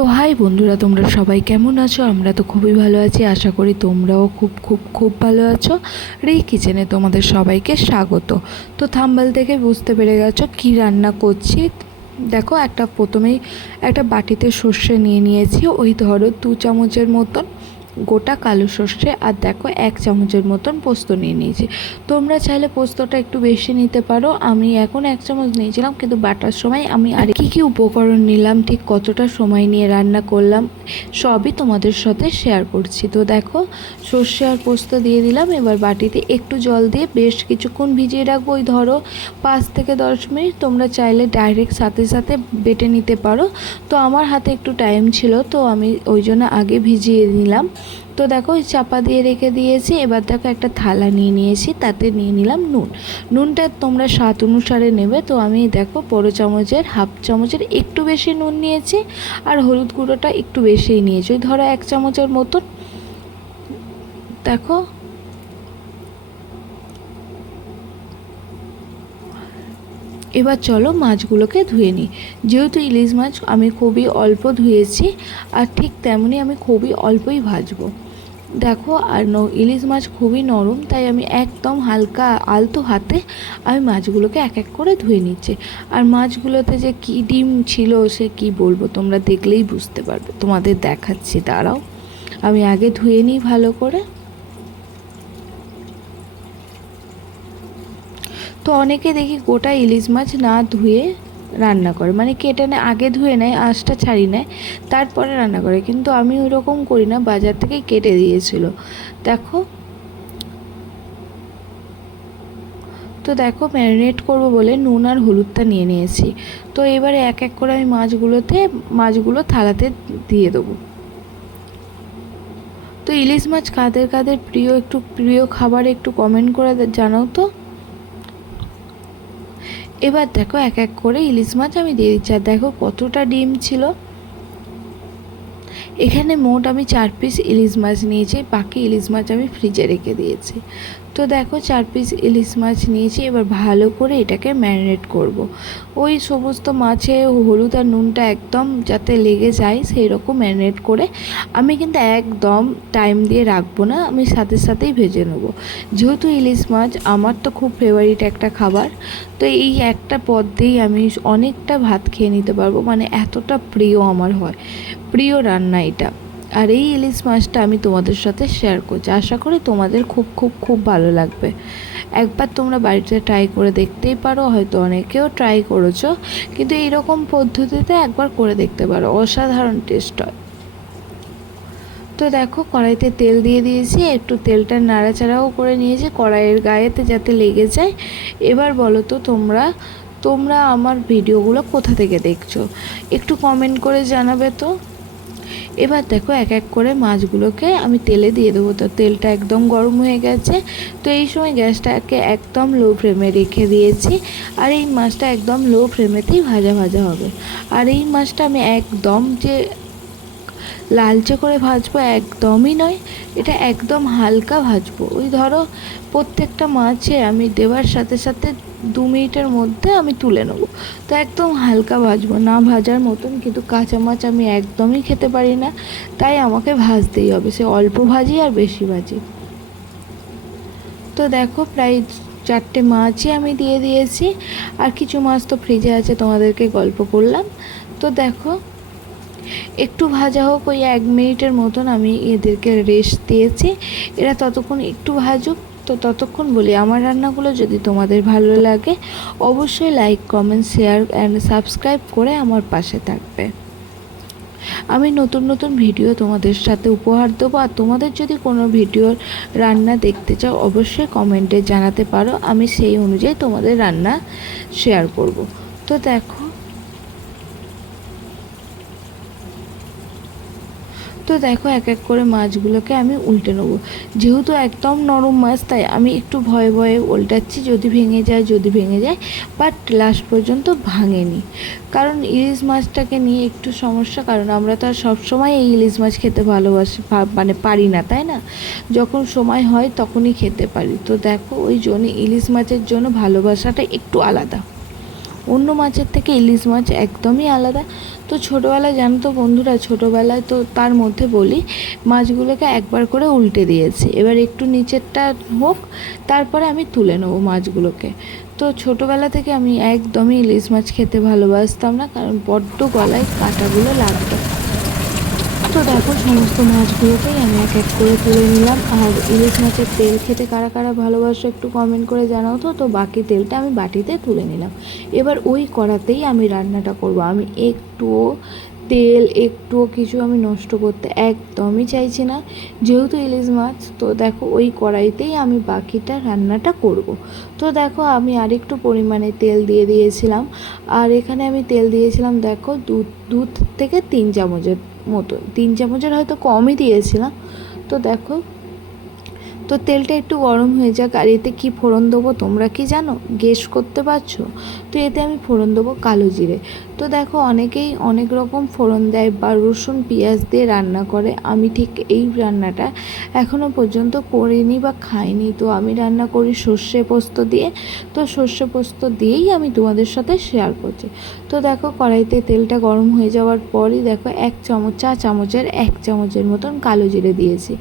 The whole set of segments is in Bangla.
তো হাই বন্ধুরা, তোমরা সবাই কেমন আছো? আমরা তো খুবই ভালো আছি, আশা করি তোমরাও খুব খুব খুব ভালো আছো। রি কিচেনে তোমাদের সবাইকে স্বাগত। তো থাম্বনেল থেকে বুঝতে পেরে গেছো কি রান্না করছি। দেখো, প্রথমেই একটা বাটিতে সর্ষে নিয়ে নিয়েছি, ওই ধরো 2 চামচের মতন গোটা কালো সর্ষে, আর দেখো 1 চামচের মতন পোস্ত নিয়ে নিয়েছি। তোমরা চাইলে পোস্তটা একটু বেশি নিতে পারো, আমি এখন 1 চামচ নিয়েছিলাম, কিন্তু বাটার সময় আমি আর কী উপকরণ নিলাম, ঠিক কতটা সময় নিয়ে রান্না করলাম, সবই তোমাদের সাথে শেয়ার করছি। তো দেখো, সর্ষে আর পোস্ত দিয়ে দিলাম, এবার বাটিতে একটু জল দিয়ে বেশ কিছুক্ষণ ভিজিয়ে রাখবো, ওই ধরো 5 থেকে 10 মিনিট। তোমরা চাইলে ডাইরেক্ট সাথে সাথে বেটে নিতে পারো, তো আমার হাতে একটু টাইম ছিল, তো আমি ওই জন্য আগে ভিজিয়ে নিলাম। তো দেখো, চাপা দিয়ে রেখে দিয়েছি। এবার দেখো, একটা থালা নিয়ে নিয়েছি, তাতে নিয়ে নিলাম নুনটা তোমরা স্বাদ অনুসারে নেবে। তো আমি দেখো বড় চামচের 1/2 চামচের একটু বেশি নুন নিয়েছি, আর হলুদ গুঁড়োটা একটু বেশিই নিয়েছি, ওই ধরো 1 চামচের মতন। দেখো, এবার চলো মাছগুলোকে ধুয়ে নিই। যেহেতু ইলিশ মাছ আমি খুবই অল্প ধুয়েছি, আর ঠিক তেমনই আমি খুবই অল্পই ভাজবো। দেখো, আর ইলিশ মাছ খুবই নরম, তাই আমি একদম হালকা আলতো হাতে আমি মাছগুলোকে এক এক করে ধুয়ে নিচ্ছি। আর মাছগুলোতে যে কী ডিম ছিল সে কি বলবো, তোমরা দেখলেই বুঝতে পারবে। তোমাদের দেখাচ্ছি, দাঁড়াও, আমি আগে ধুয়ে নিই ভালো করে। তো অনেকে দেখি গোটা ইলিশ মাছ না ধুয়ে রান্না করে, মানে কেটে নেয়, আগে ধুয়ে নেয়, আঁশটা ছাড়িয়ে নেয়, তারপরে রান্না করে, কিন্তু আমি ওরকম করি না, বাজার থেকে কেটে দিয়েছিল। দেখো, তো দেখো, ম্যারিনেট করব বলে নুন আর হলুদটা নিয়ে নিয়েছি। তো এবারে এক এক করে আমি মাছগুলো থালাতে দিয়ে দেবো। তো ইলিশ মাছ কাদের কাদের প্রিয় খাবার একটু কমেন্ট করে জানাও তো। এবার দেখো, এক এক করে ইলিশ মাছ আমি দিয়ে দিচ্ছি, আর দেখো কতটা ডিম ছিল। এখানে মোট আমি 4 পিস ইলিশ মাছ নিয়েছি, বাকি ইলিশ মাছ আমি ফ্রিজে রেখে দিয়েছি। তো দেখো, 4 পিস ইলিশ মাছ নিয়েছি, এবার ভালো করে এটাকে ম্যারিনেট করব। ওই সমস্ত মাছে হলুদ আর নুনটা একদম যাতে লেগে যায় সেই রকম ম্যারিনেট করে। আমি কিন্তু একদম টাইম দিয়ে রাখবো না, আমি সাথে সাথেই ভেজে নেব। যেহেতু ইলিশ মাছ আমার তো খুব ফেভারিট একটা খাবার, তো এই একটা পদ দিয়েই আমি অনেকটা ভাত খেয়ে নিতে পারবো, মানে এতটা প্রিয় আমার হয়, প্রিয় রান্না এটা। আর এই ইলিশ মাছটা আমি তোমাদের সাথে শেয়ার করছি, আশা করি তোমাদের খুব খুব খুব ভালো লাগবে। একবার তোমরা বাড়িতে ট্রাই করে দেখতেই পারো, হয়তো অনেকেও ট্রাই করেছো, কিন্তু এইরকম পদ্ধতিতে একবার করে দেখতে পারো, অসাধারণ টেস্ট হয়। তো দেখো, কড়াইতে তেল দিয়ে দিয়েছি, একটু তেলটা নাড়াচাড়াও করে নিয়েছি কড়াইয়ের গায়েতে যাতে লেগে যায়। এবার বলো তো তোমরা আমার ভিডিওগুলো কোথা থেকে দেখছো, একটু কমেন্ট করে জানাবে তো। এবার দেখো, এক এক করে মাছগুলোকে আমি তেলে দিয়ে দেবো। তো তেলটা একদম গরম হয়ে গেছে, তো এই সময় গ্যাসটাকে একদম লো ফ্লেমে রেখে দিয়েছি, আর এই মাছটা একদম লো ফ্লেমেতেই ভাজা ভাজা হবে। আর এই মাছটা আমি একদম যে লালচে করে ভাজবো একদমই নয়, এটা একদম হালকা ভাজবো, ওই ধরো প্রত্যেকটা মাছে আমি দেওয়ার সাথে সাথে 2 মিনিটের মধ্যে আমি তুলে নেবো। তো একদম হালকা ভাজবো, না ভাজার মতন, কিন্তু কাঁচা মাছ আমি একদমই খেতে পারি না, তাই আমাকে ভাজতেই হবে, সে অল্প ভাজি আর বেশি ভাজি। তো দেখো, প্রায় 4টে মাছই আমি দিয়ে দিয়েছি, আর কিছু মাছ তো ফ্রিজে আছে, তোমাদেরকে গল্প করলাম। তো দেখো, একটু ভাজা হোক, ওই 1 মিনিটের মতন আমি এদেরকে রেস্ট দিয়েছি, এরা ততক্ষণ একটু ভাজুক। তো ততক্ষণ বলি, আমার রান্নাগুলো যদি তোমাদের ভালো লাগে অবশ্যই like, comment, share and subscribe করে আমার পাশে থাকবে। আমি নতুন নতুন ভিডিও তোমাদের সাথে উপহার দেবো, আর তোমাদের যদি কোনো ভিডিওর রান্না দেখতে চাও অবশ্যই কমেন্টে জানাতে পারো, আমি সেই অনুযায়ী তোমাদের রান্না শেয়ার করব। তো দেখো, এক এক করে মাছগুলোকে আমি উল্টে নেবো। যেহেতু একদম নরম মাছ, তাই আমি একটু ভয়ে ভয়ে উল্টাচ্ছি, যদি ভেঙে যায়, বাট লাস্ট পর্যন্ত ভাঙেনি। কারণ ইলিশ মাছটাকে নিয়ে একটু সমস্যা, কারণ আমরা তো আর সবসময় এই ইলিশ মাছ খেতে ভালোবাসি, মানে পারি না, তাই না? যখন সময় হয় তখনই খেতে পারি। তো দেখো, ওই জন্য ইলিশ মাছের জন্য ভালোবাসাটা একটু আলাদা, অন্য মাছের থেকে ইলিশ মাছ একদমই আলাদা। তো ছোটোবেলায় জানো তো বন্ধুরা, ছোটোবেলায় তো তার মধ্যে বলি মাছগুলোকে একবার করে উল্টে দিয়েছি, এবার একটু নিচেরটা হোক তারপরে আমি তুলে নেবো মাছগুলোকে। তো ছোটোবেলা থেকে আমি একদমই ইলিশ মাছ খেতে ভালোবাসতাম না, কারণ বড্ড গলায় কাঁটাগুলো লাগতো। তো দেখো সমস্ত মাছগুলোকেই আমি এক এক করে তুলে নিলাম। আর ইলিশ মাছের তেল খেতে কারা কারা ভালোবাসো একটু কমেন্ট করে জানাও তো। তো বাকি তেলটা আমি বাটিতে তুলে নিলাম। এবার ওই কড়াতেই আমি রান্নাটা করব। আমি একটুও তেল একটুও কিছু আমি নষ্ট করতে একদমই চাইছি না, যেহেতু ইলিশ মাছ। তো দেখো ওই কড়াইতেই আমি বাকিটা রান্নাটা করব। তো দেখো আমি আরেকটু পরিমাণে তেল দিয়ে দিয়েছিলাম। আর এখানে আমি তেল দিয়েছিলাম দেখো দুধ থেকে 3 চামচের মতো, 3 চামচের হয়তো কমই দিয়েছিলাম। তো দেখো, তো তেলটা একটু গরম হয়ে যাক। আর এতে কী ফোড়ন দেবো তোমরা কি জানো, গেস করতে পারছো? তো এতে আমি ফোড়ন দেবো কালো জিরে। তো দেখো অনেকেই অনেক রকম ফোড়ন দেয় বা রসুন পেঁয়াজ দিয়ে রান্না করে, আমি ঠিক এই রান্নাটা এখনও পর্যন্ত করিনি বা খাইনি। তো আমি রান্না করি সর্ষে পোস্ত দিয়ে। তো সর্ষে পোস্ত দিয়েই আমি তোমাদের সাথে শেয়ার করছি। তো দেখো কড়াইতে তেলটা গরম হয়ে যাওয়ার পরই দেখো 1 চামচ, চা চামচের 1 চামচের মতন কালো জিরে দিয়েছি।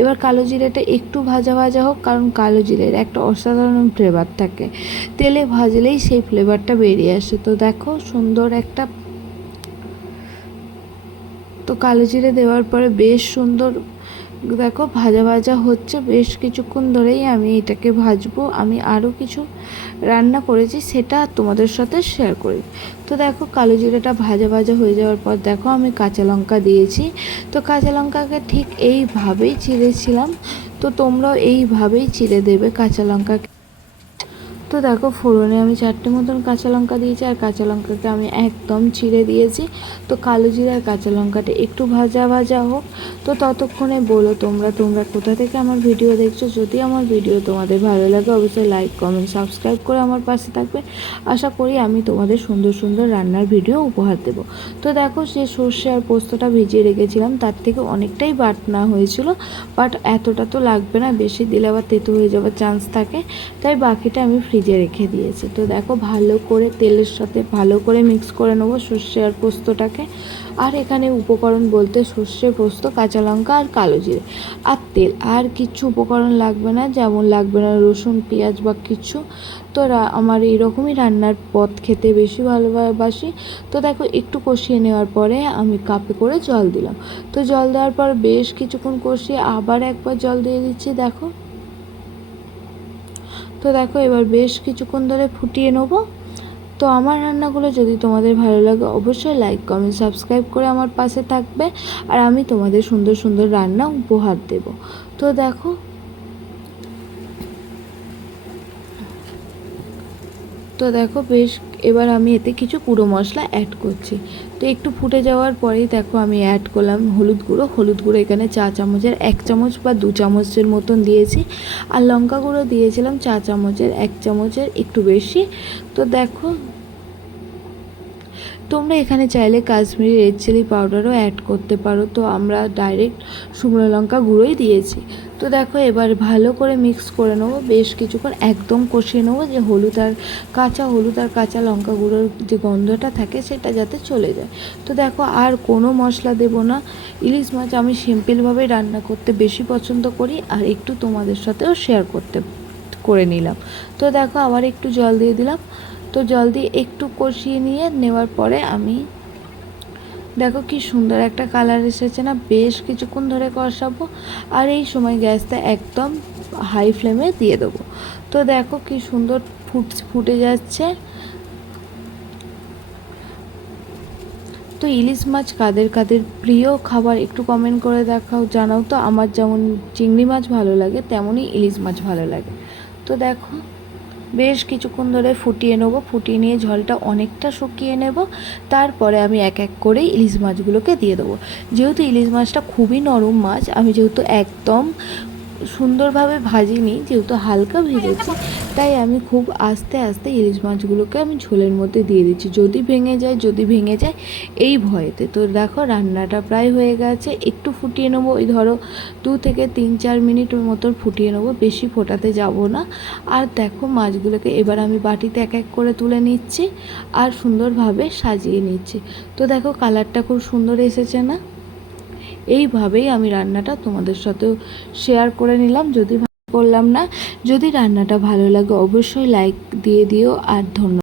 এবার কালো জিরেটা একটু ভাজা ভাজা হোক, কারণ কালো জিরের একটা অসাধারণ ফ্লেভার থাকে, তেলে ভাজলেই সেই ফ্লেভারটা বেরিয়ে আসে। তো দেখো সুন্দর একটা, তো কালো জিরে দেওয়ার পরে বেশ সুন্দর দেখো ভাজা ভাজা হচ্ছে। বেশ কিছুক্ষণ ধরেই আমি এটাকে ভাজবো। আমি আরও কিছু রান্না করেছি, সেটা তোমাদের সাথে শেয়ার করি। তো দেখো কালো জিরেটা ভাজা ভাজা হয়ে যাওয়ার পর দেখো আমি কাঁচা লঙ্কা দিয়েছি। তো কাঁচা লঙ্কাকে ঠিক এইভাবেই চিড়েছিলাম। তো তোমরাও এইভাবেই চিড়ে দেবে কাঁচা লঙ্কাকে। তো দেখো ফোড়নে আমি 4টে মতন কাঁচা লঙ্কা দিয়েছি, আর কাঁচা লঙ্কাকে আমি একদম চিড়ে দিয়েছি। তো কালো জিরে আর কাঁচা লঙ্কাটা একটু ভাজা ভাজা হোক। তো ততক্ষণে বলো তোমরা কোথা থেকে আমার ভিডিও দেখছো। যদি আমার ভিডিও তোমাদের ভালো লাগে অবশ্যই লাইক কমেন্ট সাবস্ক্রাইব করে আমার পাশে থাকবে। আশা করি আমি তোমাদের সুন্দর সুন্দর রান্নার ভিডিও উপহার দেব। তো দেখো যে সর্ষে আর পোস্তটা ভিজিয়ে রেখেছিলাম তার থেকে অনেকটাই বাটনা হয়েছিল, বাট এতটা তো লাগবে না, বেশি দিলে আবার তেতো হয়ে যাওয়ার চান্স থাকে, তাই বাকিটা আমি ফ্রিজে রেখে দিয়েছি। তো দেখো ভালো করে তেলের সাথে ভালো করে মিক্স করে নেবো সর্ষে আর পোস্তটাকে। আর এখানে উপকরণ বলতে সর্ষে পোস্ত কাঁচা লঙ্কা আর কালো জিরে আর তেল, আর কিচ্ছু উপকরণ লাগবে না, যেমন লাগবে না রসুন পেঁয়াজ বা কিছু। তো আমার এইরকমই রান্নার পদ খেতে বেশি ভালোবাসি। তো দেখো একটু কষিয়ে নেওয়ার পরে আমি কাপে করে জল দিলাম। তো জল দেওয়ার পর বেশ কিছুক্ষণ কষিয়ে আবার একবার জল দিয়ে দিচ্ছি দেখো। তো দেখো এবার বেশ কিছুক্ষণ ধরে ফুটিয়ে নেবো। তো আমার রান্নাগুলো যদি তোমাদের ভালো লাগে অবশ্যই লাইক কমেন্ট সাবস্ক্রাইব করে আমার পাশে থাকবে, আর আমি তোমাদের সুন্দর সুন্দর রান্না উপহার দেব। তো দেখো, তো দেখো বেশ, এবার আমি এতে কিছু গুঁড়ো মশলা অ্যাড করছি। তো একটু ফুটে যাওয়ার পরেই দেখো আমি অ্যাড করলাম হলুদ গুঁড়ো এখানে 4 চামচের 1 চামচ বা 2 চামচের মতন দিয়েছি। আর লঙ্কা গুঁড়ো দিয়েছিলাম 4 চামচের 1 চামচের একটু বেশি। তো দেখো তোমরা এখানে চাইলে কাশ্মীরি রেড চিলি পাউডারও অ্যাড করতে পারো। তো আমরা ডাইরেক্ট শুকনো লঙ্কা গুঁড়োই দিয়েছি। তো দেখো এবার ভালো করে মিক্স করে নেবো, বেশ কিছুক্ষণ একদম কষিয়ে নেবো, যে হলুদ আর কাঁচা লঙ্কা গুঁড়োর যে গন্ধটা থাকে সেটা যাতে চলে যায়। তো দেখো আর কোনো মশলা দেবো না। ইলিশ মাছ আমি সিম্পলভাবে রান্না করতে বেশি পছন্দ করি, আর একটু তোমাদের সাথেও শেয়ার করে নিলাম। তো দেখো আবার একটু জল দিয়ে দিলাম। তো জল দিয়ে একটু কষিয়ে নেওয়ার পরে আমি দেখো কি সুন্দর একটা কালার এসেছে না, বেশ কিছুক্ষণ ধরে কষাবো। আর এই সময় গ্যাসটা একদম হাই ফ্লেমে দিয়ে দেবো। তো দেখো কি সুন্দর ফুটে যাচ্ছে। তো ইলিশ মাছ কাদের কাদের প্রিয় খাবার একটু কমেন্ট করে জানাও তো। আমার যেমন চিংড়ি মাছ ভালো লাগে তেমনই ইলিশ মাছ ভালো লাগে। তো দেখো বেশ কিছুক্ষণ ধরে ফুটিয়ে নেবো, ফুটিয়ে নিয়ে ঝোলটা অনেকটা শুকিয়ে নেব। তারপরে আমি এক এক করে ইলিশ মাছগুলোকে দিয়ে দেবো। যেহেতু ইলিশ মাছটা খুবই নরম মাছ, আমি যেহেতু একদম সুন্দরভাবে ভাজিনি, যেহেতু হালকা ভেজেছি তাই আমি খুব আস্তে আস্তে ইলিশ মাছগুলোকে আমি ঝোলের মধ্যে দিয়ে দিচ্ছি, যদি ভেঙে যায় এই ভয়েতে। তো দেখো রান্নাটা প্রায় হয়ে গেছে, একটু ফুটিয়ে নেবো, ওই ধরো 2 থেকে 3-4 মিনিটের মতন ফুটিয়ে নেবো, বেশি ফোটাতে যাব না। আর দেখো মাছগুলোকে এবার আমি বাটিতে এক এক করে তুলে নিচ্ছি আর সুন্দরভাবে সাজিয়ে নিচ্ছি। তো দেখো কালারটা খুব সুন্দর এসেছে না? এইভাবেই আমি রান্নাটা তোমাদের সাথেও শেয়ার করে নিলাম, যদি করলাম না। যদি রান্নাটা ভালো লাগে অবশ্যই লাইক দিয়ে দিও, আর ধন্যবাদ।